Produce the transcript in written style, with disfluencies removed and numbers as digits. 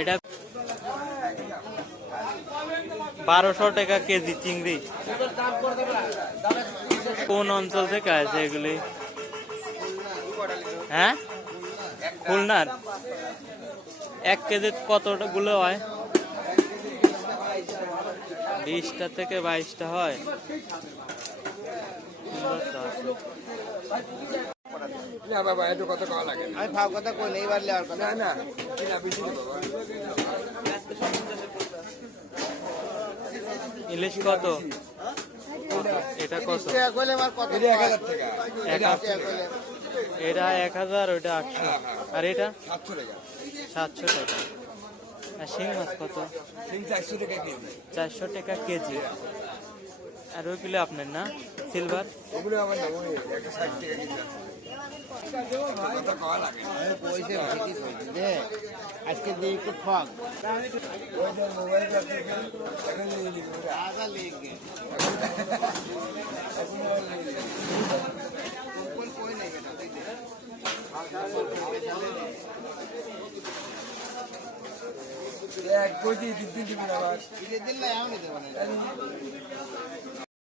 এটা 1200 টাকা কেজি চিংড়ি। কোন অঞ্চল থেকে আসে এগুলি? হ্যাঁ, খুলনার। 1 কেজি কতগুলো হয়? 20টা থেকে 22টা হয়। ইলিশ কত? এটা কত? এটা 1000, ওইটা 800, আর এটা 700 টাকা। আর শিং মাছ কত? 400 টাকা কেজি। আর ওইগুলো আপনার না, সিলভার? আজকে দিয়ে একটু ঠক দিন না এমনি দেবো